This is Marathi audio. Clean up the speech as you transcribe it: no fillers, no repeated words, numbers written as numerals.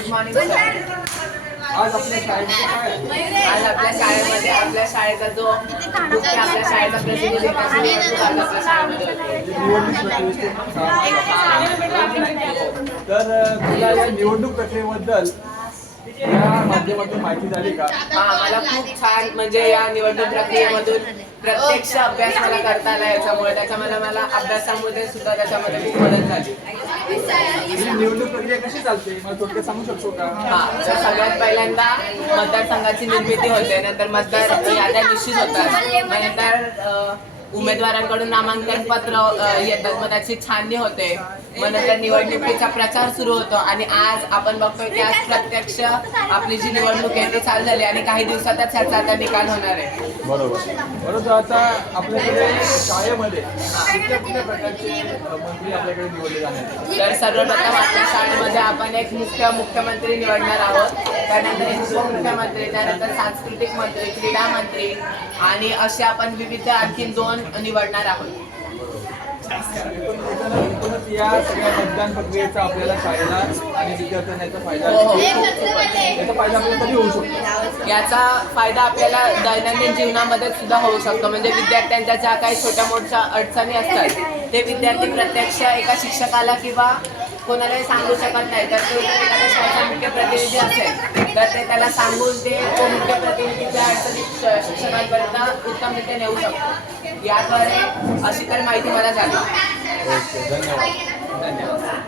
Good morning sir. आज आपल्या शाळेमध्ये काय आहे? आज आपल्या शाळेमध्ये आपल्या शाळेचा जो मुख्य आपल्या शाळेचा प्रतिनिधी त्याची निवडणूक आज आपल्या शाळेमध्ये होते. निवडणूक प्रक्रियेचे तर तुला या निवडणूक प्रक्रियेबद्दल या माध्यमातून माहिती झाली का? मला खूप छान म्हणजे या निवडणूक प्रक्रियेमधून प्रत्यक्ष अभ्यास मला करता आला याच्यामुळे मला अभ्यासामध्ये सुद्धा त्याच्यामध्ये खूप मदत झाली. ही निवडणूक प्रक्रिया कशी चालते मला थोडक्यात सांगू शकतो का? तर सगळ्यात पहिल्यांदा मतदारसंघाची निर्मिती होते, नंतर मतदार याद्या निश्चित होतात, मग नंतर उमेदवारांकडून नामांकन पत्र येतात, मग त्याची छाननी होते, मग नंतर निवडणुकीचा प्रचार सुरू होतो आणि आज आपण बघतोय की आज प्रत्यक्ष आपली जी निवडणूक आहे ती चालू झाली आणि काही दिवसातच ह्याचा आता निकाल होणार आहे. बरोबर. परंतु आता आपल्याकडे शाळेमध्ये कुठल्या प्रकारचे मंत्री आपल्याकडे निवडले जाणार? तर सर्वप्रथम आपल्या शाळेमध्ये आपण एक मुख्यमंत्री निवडणार आहोत, त्यानंतर एक उपमुख्यमंत्री, त्यानंतर सांस्कृतिक मंत्री, क्रीडा मंत्री आणि असे आपण विविध आणखी 2 निवडणार आहोत. एकूणच या सगळ्या मतदान प्रक्रियेचा आपल्याला शाळेला आणि विद्यार्थ्यांना याचा फायदा याचा फायदा आपल्याला कधी होऊ शकतो? याचा फायदा आपल्याला दैनंदिन जीवनामध्ये सुद्धा होऊ शकतो. म्हणजे विद्यार्थ्यांच्या ज्या काही छोट्या मोठ्या अडचणी असतात ते विद्यार्थी प्रत्यक्ष एका शिक्षकाला किंवा कोणालाही सांगू शकत नाही, तर तो एखाद्या शाळेचा मुख्य प्रतिनिधी असेल तर ते त्याला सांगून तो मुख्य प्रतिनिधीच्या अडचणी शिक्षकांपर्यंत उत्तमरित्या नेऊ शकतो. याद्वारे अशी तर माहिती मला झाली. धन्यवाद.